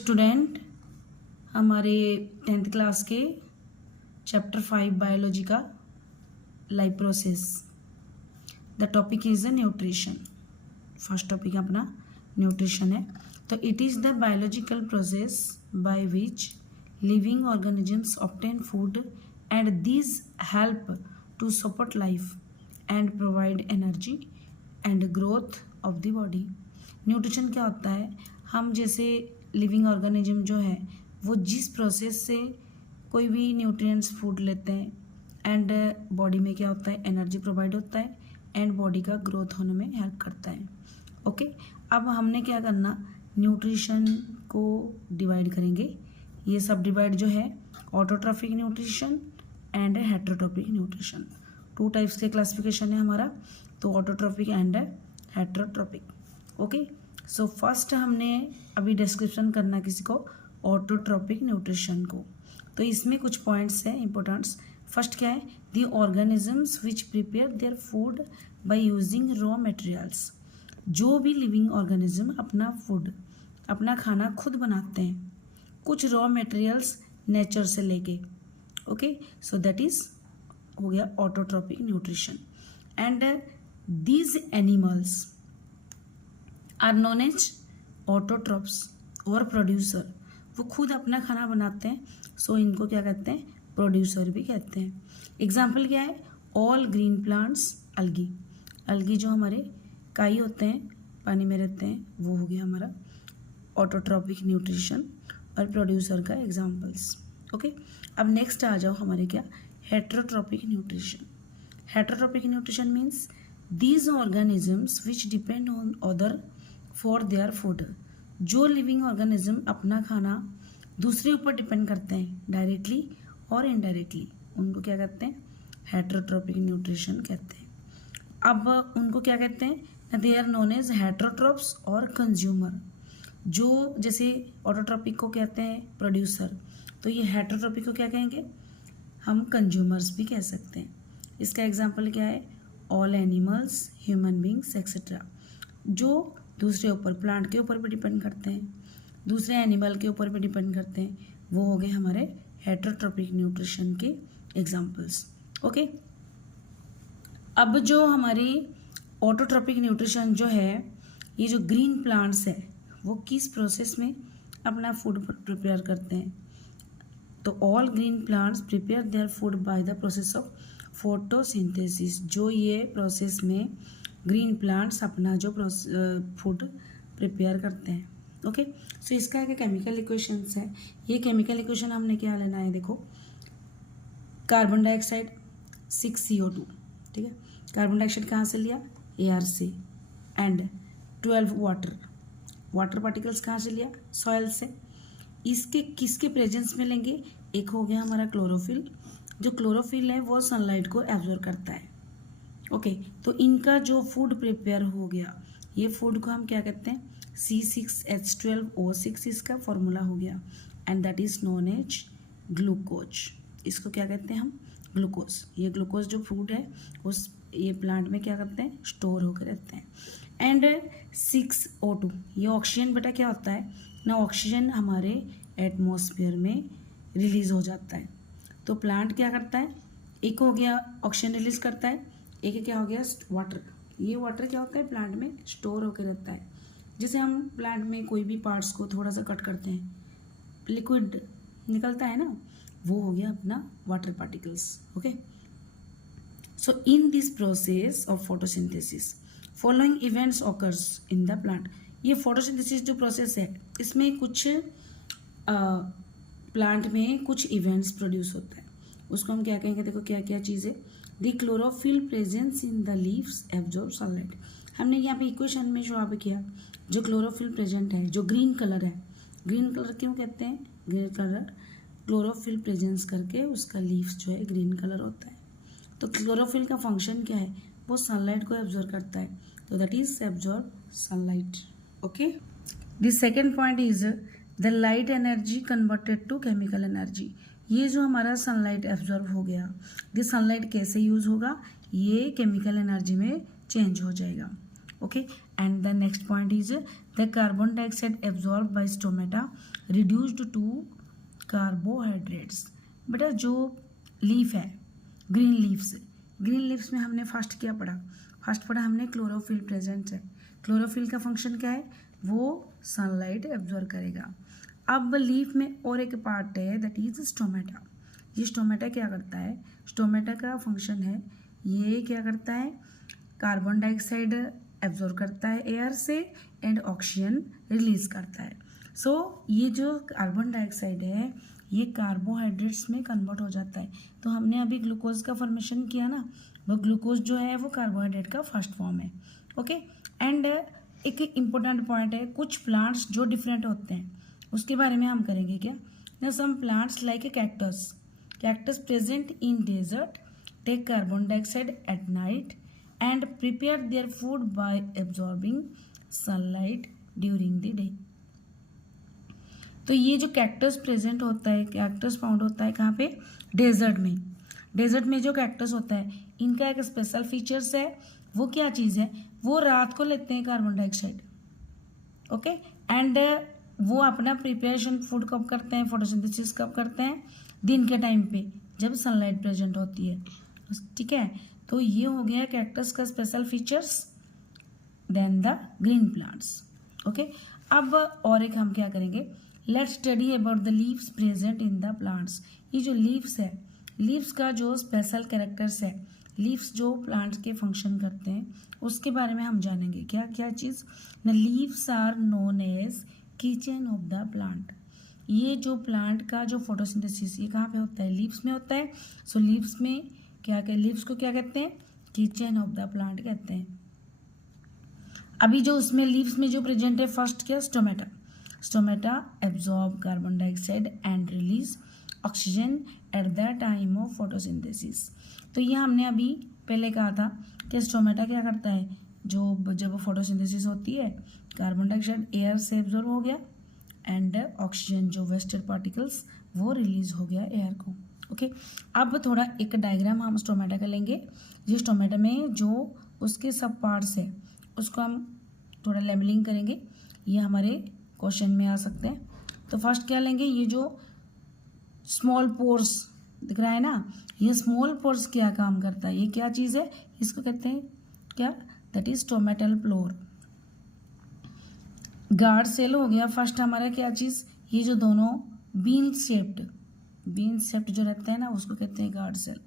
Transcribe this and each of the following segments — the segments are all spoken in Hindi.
स्टूडेंट, हमारे 10th क्लास के चैप्टर 5 बायोलॉजी का life process. The topic is the nutrition. First topic अपना न्यूट्रिशन है। तो it is the biological process by which living organisms obtain food and these help to support life and provide energy and growth of the body. Nutrition क्या होता है? हम जैसे लिविंग ऑर्गेनिज्म जो है वो जिस प्रोसेस से कोई भी न्यूट्रिएंट्स फूड लेते हैं एंड बॉडी में क्या होता है, एनर्जी प्रोवाइड होता है एंड बॉडी का ग्रोथ होने में हेल्प करता है। ओके, अब हमने क्या करना, न्यूट्रिशन को डिवाइड करेंगे। ये सब डिवाइड जो है autotrophic nutrition and heterotrophic nutrition, 2 types के क्लासिफिकेशन है हमारा, तो autotrophic and heterotrophic. Okay, so first हमने अभी डिस्क्रिप्शन करना किसी को ऑटोट्रॉपिक न्यूट्रिशन को। तो इसमें कुछ पॉइंट्स हैं इंपॉर्टेंट्स। फर्स्ट क्या है, the organisms which prepare their food by using raw materials. जो भी लिविंग ऑर्गेनिज्म अपना फूड, अपना खाना खुद बनाते हैं कुछ रॉ मटेरियल्स नेचर से लेके। ओके, सो दैट इज हो गया autotrophic nutrition. And these animals are known as autotrophs और प्रोड्यूसर। वो खुद अपना खाना बनाते हैं, सो इनको क्या कहते हैं, प्रोड्यूसर भी कहते हैं। एग्जाम्पल क्या है, ऑल ग्रीन प्लांट्स अलगी। अलगी जो हमारे काई होते हैं, पानी में रहते हैं, वो हो गया हमारा ऑटोट्रॉपिक न्यूट्रिशन और प्रोड्यूसर का एग्जाम्पल्स। ओके, अब नेक्स्ट आ जाओ हमारे क्या, heterotrophic nutrition. Heterotrophic nutrition means these organisms which depend on other for their food. जो लिविंग ऑर्गेनिज्म अपना खाना दूसरे ऊपर डिपेंड करते हैं डायरेक्टली और इनडायरेक्टली, उनको क्या कहते हैं, हेटेरोट्रॉपिक न्यूट्रिशन कहते हैं। अब उनको क्या कहते हैं, they are known as heterotrophs और कंज्यूमर। जो जैसे ऑटोट्रॉपिक को कहते हैं प्रोड्यूसर, तो ये हेटेरोट्रॉपिक को क्या कहेंगे, हम कंज्यूमर्स भी कह सकते हैं। इसका एग्जाम्पल क्या है, all animals, human beings etcetera. जो दूसरे ऊपर, प्लांट के ऊपर भी डिपेंड करते हैं, दूसरे एनिमल के ऊपर भी डिपेंड करते हैं, वो हो गए हमारे हेटेरोट्रॉपिक न्यूट्रिशन के एग्जाम्पल्स। ओके, अब जो हमारी ऑटोट्रॉपिक न्यूट्रिशन जो है, ये जो ग्रीन प्लांट्स है वो किस प्रोसेस में अपना फूड प्रिपेयर करते हैं, तो all green plants prepare their food by the process of photosynthesis. जो ये प्रोसेस में ग्रीन प्लांट्स अपना जो फूड प्रिपेयर करते हैं। ओके, सो इसका क्या केमिकल इक्वेशंस है, ये केमिकल इक्वेशन हमने क्या लेना है, देखो कार्बन डाइऑक्साइड 6CO2, ठीक है, कार्बन डाइऑक्साइड कहाँ से लिया, एयर से, एंड 12 वाटर पार्टिकल्स कहाँ से लिया, सॉइल से। इसके किसके प्रेजेंस में लेंगे, एक हो गया हमारा क्लोरोफिल। जो क्लोरोफिल है वो सनलाइट को एब्जॉर्ब करता है। ओके, तो इनका जो फूड प्रिपेयर हो गया, ये फूड को हम क्या कहते हैं, C6H12O6 इसका फॉर्मूला हो गया, and that is known as glucose. इसको क्या कहते हैं हम, ग्लूकोज। ये ग्लूकोज जो फूड है उस ये प्लांट में क्या करते हैं, स्टोर होकर रहते हैं। एंड 6O2 ये ऑक्सीजन बेटा क्या होता है ना, ऑक्सीजन हमारे एटमॉस्फेयर में रिलीज हो जाता है। तो प्लांट क्या करता है, एक हो गया ऑक्सीजन रिलीज करता है, एक क्या हो गया वाटर। ये वाटर क्या होता है, प्लांट में स्टोर होकर रहता है। जैसे हम प्लांट में कोई भी पार्ट्स को थोड़ा सा कट करते हैं, लिक्विड निकलता है ना, वो हो गया अपना water particles. Okay, so in this process of photosynthesis following events occurs in the plant. ये फोटोसिंथेसिस जो प्रोसेस है, इसमें कुछ प्लांट में कुछ इवेंट्स प्रोड्यूस होता है, उसको हम क्या कहेंगे, देखो क्या क्या चीज़ें, the chlorophyll presence in the leaves absorb sunlight. हमने यहाँ पे इक्वेशन में जो आप किया, जो क्लोरोफिल प्रेजेंट है, जो ग्रीन कलर है, ग्रीन कलर क्यों कहते हैं, ग्रीन कलर क्लोरोफिल प्रेजेंस करके उसका लीव्स जो है ग्रीन कलर होता है। तो क्लोरोफिल का फंक्शन क्या है, वो सनलाइट को एब्जॉर्ब करता है, तो that is absorb sunlight. Okay, the second point is the light energy converted to chemical energy. ये जो हमारा सनलाइट एब्जॉर्ब हो गया, ये सनलाइट कैसे यूज़ होगा, ये केमिकल एनर्जी में चेंज हो जाएगा। Okay, and the next point is the carbon dioxide absorbed by stomata reduced to carbohydrates. बेटा जो लीफ है, ग्रीन लीव्स में हमने फर्स्ट क्या पढ़ा? फर्स्ट पढ़ा हमने क्लोरोफिल प्रेजेंट है। क्लोरोफिल का फंक्शन क्या है? वो सनलाइट एब्जॉर्ब करेगा। अब लीफ में और एक पार्ट है दैट इज स्टोमेटा। ये स्टोमेटा क्या करता है? स्टोमेटा का फंक्शन है, ये क्या करता है? कार्बन डाइऑक्साइड एब्जॉर्ब करता है एयर से एंड ऑक्सीजन रिलीज करता है। सो ये जो कार्बन डाइऑक्साइड है ये कार्बोहाइड्रेट्स में कन्वर्ट हो जाता है। तो हमने अभी ग्लूकोज का फॉर्मेशन किया ना, वो ग्लूकोज जो है वो कार्बोहाइड्रेट का फर्स्ट फॉर्म है। ओके, एंड एक इम्पोर्टेंट पॉइंट है, कुछ प्लांट्स जो डिफरेंट होते हैं उसके बारे में हम करेंगे क्या ना। Some plants like a cactus present in desert take carbon dioxide at night and prepare their food by absorbing sunlight during the day. तो ये जो कैक्टस प्रेजेंट होता है, कैक्टस फाउंड होता है कहाँ पे? डेजर्ट में। डेजर्ट में जो कैक्टस होता है इनका एक स्पेशल फीचर्स है, वो क्या चीज़ है? वो रात को लेते हैं कार्बन डाइऑक्साइड। ओके, एंड वो अपना प्रिपरेशन फूड कब करते हैं, फोटोसिंथेसिस कब करते हैं? दिन के टाइम पे जब सनलाइट प्रेजेंट होती है। ठीक है, तो ये हो गया कैक्टस का special features then the green plants. Okay, अब और एक हम क्या करेंगे, let's study about the leaves present in the plants. ये जो लीव्स है, लीव्स का जो स्पेशल कैरेक्टर्स है, लीव्स जो प्लांट्स के फंक्शन करते हैं उसके बारे में हम जानेंगे। क्या क्या चीज़? The leaves are known as kitchen of the plant. ये जो प्लांट का जो फोटोसिंथेसिस ये कहाँ पे होता है? लीव्स में होता है। सो लीव्स में क्या क्या, लीव्स को क्या कहते हैं? किचन ऑफ द प्लांट कहते हैं। अभी जो उसमें लीव्स में जो प्रेजेंट है फर्स्ट क्या? Stomata absorb carbon dioxide and release oxygen at the time of photosynthesis. तो ये हमने अभी पहले कहा था कि स्टोमेटा क्या करता है? जो जब फोटोसिंथेसिस होती है कार्बन डाइऑक्साइड एयर से एब्जॉर्ब हो गया एंड ऑक्सीजन जो वेस्टेड पार्टिकल्स वो रिलीज हो गया एयर को। ओके, अब थोड़ा एक डायग्राम हम स्टोमेटा का लेंगे। जिस स्टोमेटा में जो उसके सब पार्ट्स है उसको हम थोड़ा लेबलिंग करेंगे, ये हमारे क्वेश्चन में आ सकते हैं। तो फर्स्ट क्या लेंगे? ये जो स्मॉल पोर्स दिख रहा है ना, ये स्मॉल पोर्स क्या काम करता है? ये क्या चीज़ है? इसको कहते हैं क्या? That is stomatal floor. Guard cell हो गया फर्स्ट हमारा क्या चीज़? ये जो दोनों बीन शेप्ड जो रहता है ना उसको कहते हैं गार्ड सेल।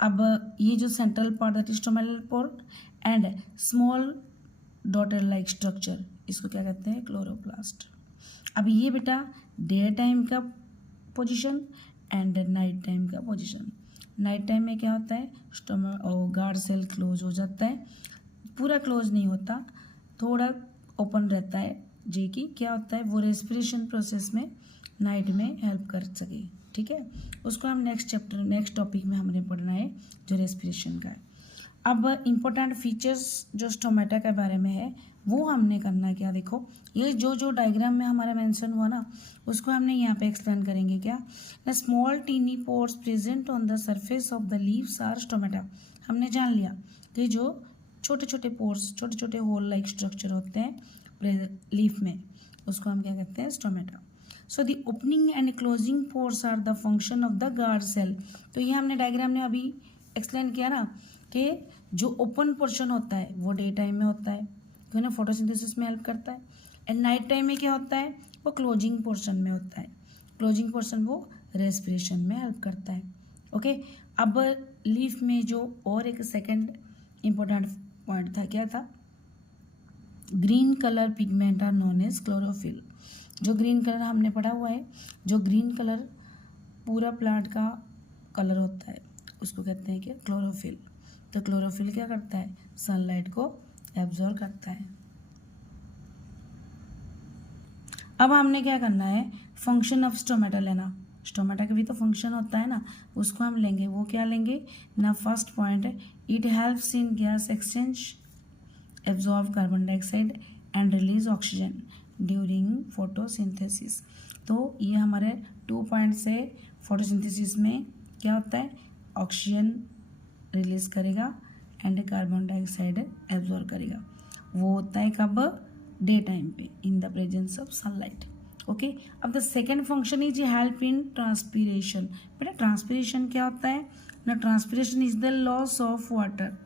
अब ये जो central part that is stomatal floor and small daughter like structure इसको क्या कहते हैं? क्लोरोप्लास्ट। अब ये बेटा डे टाइम का पोजीशन एंड नाइट टाइम का पोजीशन। नाइट टाइम में क्या होता है? गार्ड सेल क्लोज हो जाता है, पूरा क्लोज नहीं होता, थोड़ा ओपन रहता है, जो कि क्या होता है? वो रेस्पिरेशन प्रोसेस में नाइट में हेल्प कर सके। ठीक है, उसको हम नेक्स्ट टॉपिक में हमने पढ़ना है जो रेस्पिरेशन का है। अब इम्पोर्टेंट फीचर्स जो स्टोमेटा के बारे में है वो हमने करना है क्या? देखो, ये जो डायग्राम में हमारा मेंशन हुआ ना उसको हमने यहाँ पे एक्सप्लेन करेंगे। क्या? The small tiny pores present on the surface of the leaves are stomata. हमने जान लिया कि जो छोटे छोटे पोर्स, छोटे छोटे होल लाइक स्ट्रक्चर होते हैं लीफ में, उसको हम क्या कहते हैं? Stomata. So the opening and closing pores are the function of the guard cell. तो ये हमने डायग्राम में अभी एक्सप्लेन किया ना कि जो ओपन पोर्शन होता है वो डे टाइम में होता है, क्यों ना फोटोसिंथेसिस में हेल्प करता है, एंड नाइट टाइम में क्या होता है? वो क्लोजिंग पोर्शन में होता है। क्लोजिंग पोर्शन वो रेस्पिरेशन में हेल्प करता है। ओके, अब लीफ में जो और एक सेकंड इम्पोर्टेंट पॉइंट था, क्या था? Green colour pigment are known as chlorophyll. जो ग्रीन कलर हमने पढ़ा हुआ है, जो ग्रीन कलर पूरा प्लांट का कलर होता है उसको कहते हैं क्या? क्लोरोफिल। तो क्लोरोफिल क्या करता है? सनलाइट को एब्जॉर्ब करता है। अब हमने क्या करना है? फंक्शन ऑफ स्टोमेटा लेना। स्टोमेटा का भी तो फंक्शन होता है ना, उसको हम लेंगे। वो क्या लेंगे ना? फर्स्ट पॉइंट है it helps in gas exchange, absorb carbon dioxide and release oxygen during photosynthesis. तो ये हमारे 2 पॉइंट से फोटोसिंथेसिस में क्या होता है? ऑक्सीजन रिलीज करेगा एंड कार्बन डाइऑक्साइड एब्जॉर्ब करेगा। वो होता है कब, डे टाइम पे, in the presence of sunlight. Okay, अब the second function is help in transpiration. बेटा ट्रांसपीरेशन क्या होता है ना, transpiration is the loss of water,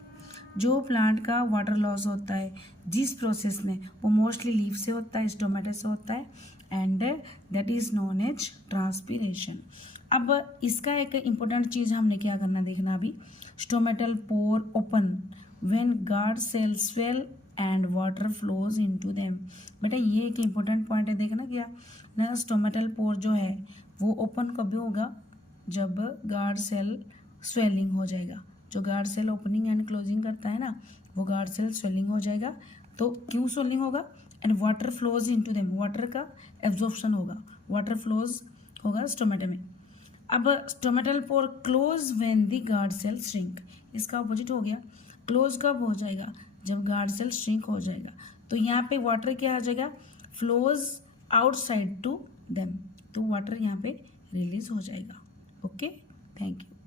जो प्लांट का वाटर लॉस होता है जिस प्रोसेस में, वो मोस्टली लीफ से होता है, स्टोमेटा से होता है, and that is known as transpiration. अब इसका एक इम्पोर्टेंट चीज़ हमने क्या करना देखना अभी, stomatal pore open when guard cell swell and water flows into them. बेटा ये एक इम्पोर्टेंट पॉइंट है, देखना क्या ना, स्टोमेटल पोर जो है वो ओपन कब होगा, जब गार्ड सेल स्वेलिंग हो जाएगा। जो guard cell opening and closing करता है ना, वो गार्ड सेल स्वेलिंग हो जाएगा। तो क्यों स्वेलिंग होगा, and water flows into them, water का एब्जॉर्प्शन होगा, वाटर फ्लोज होगा स्टोमेटा में। अब stomatal pore close when the guard cell shrink, इसका ऑपोजिट हो गया, क्लोज कब हो जाएगा, जब गार्ड सेल श्रिंक हो जाएगा। तो यहाँ पे वाटर क्या आ जाएगा, फ्लोज आउटसाइड टू देम, तो वाटर यहाँ पे रिलीज हो जाएगा। Okay, thank you.